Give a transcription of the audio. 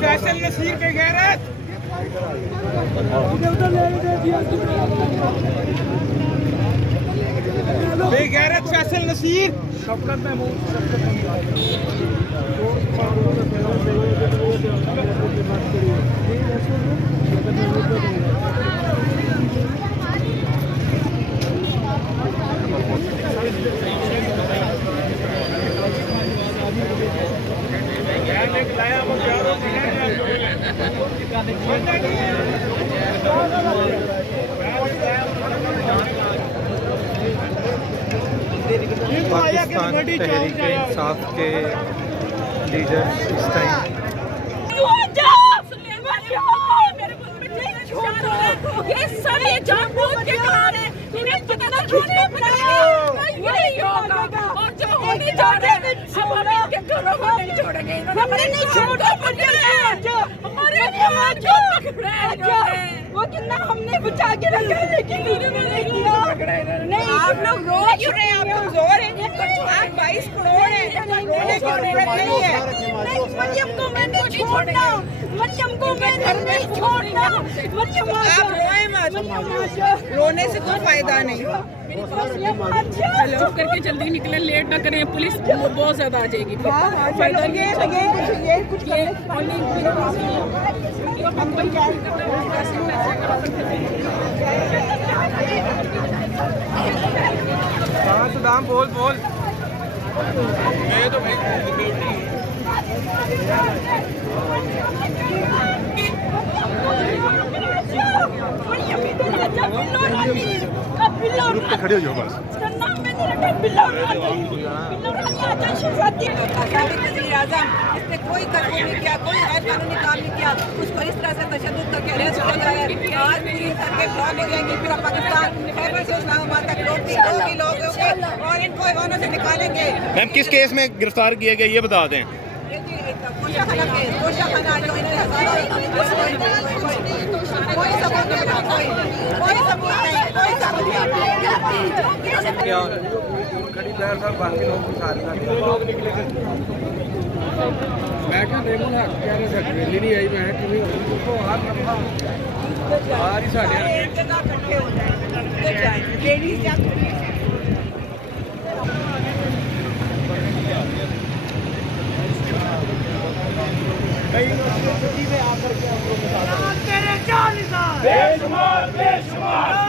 फैसल नसीर पे गैरत बेगैरत फैसल नसीर शफकत महमूद पाकिस्तान तहरीक इंसाफ के लीडर इस टाइम ये सब ये जानबूझ के कहा रहे इन्हें पता था छोड़ने पड़ेगा यही होगा और जो होने जा रहे हैं अब हम इनके घरों को नहीं छोड़ेंगे हमने नहीं छोड़ा हमारे यहाँ जो पकड़े वो कितना हमने बचा के रखा है लेकिन इन्होंने नहीं किया नहीं आप लोग रो क्यों रहे हैं आप कमजोर हैं 22 करोड़ है रोने की जरूरत नहीं है मरियम को मैंने छोड़ना मरियम को मैंने नहीं छोड़ना मरियम आप रोए मत रोने से कोई फायदा नहीं चुप करके जल्दी निकले लेट ना करें पुलिस बहुत ज्यादा आ जाएगी फायदा नहीं ये कुछ सुदाम बोल बोल मैं तो भाई खड़े हो जाओ बस इसने कोई काम नहीं किया कोई गैर कानूनी काम नहीं किया उसको इस तरह से तशद्दुद करके अरेस्ट किया गया है आज पूरी करके ब्लॉक हो जाएंगे फिर पाकिस्तान खैबर से इस्लामाबाद तक लोग होंगे और इनको ईवानों से निकालेंगे। मैम किस केस में गिरफ्तार किए गए ये बता दें। मैं क्या देखो ना क्या रैली नहीं आई मैं कि सारी साढ़े तेरे 4 बेशुमार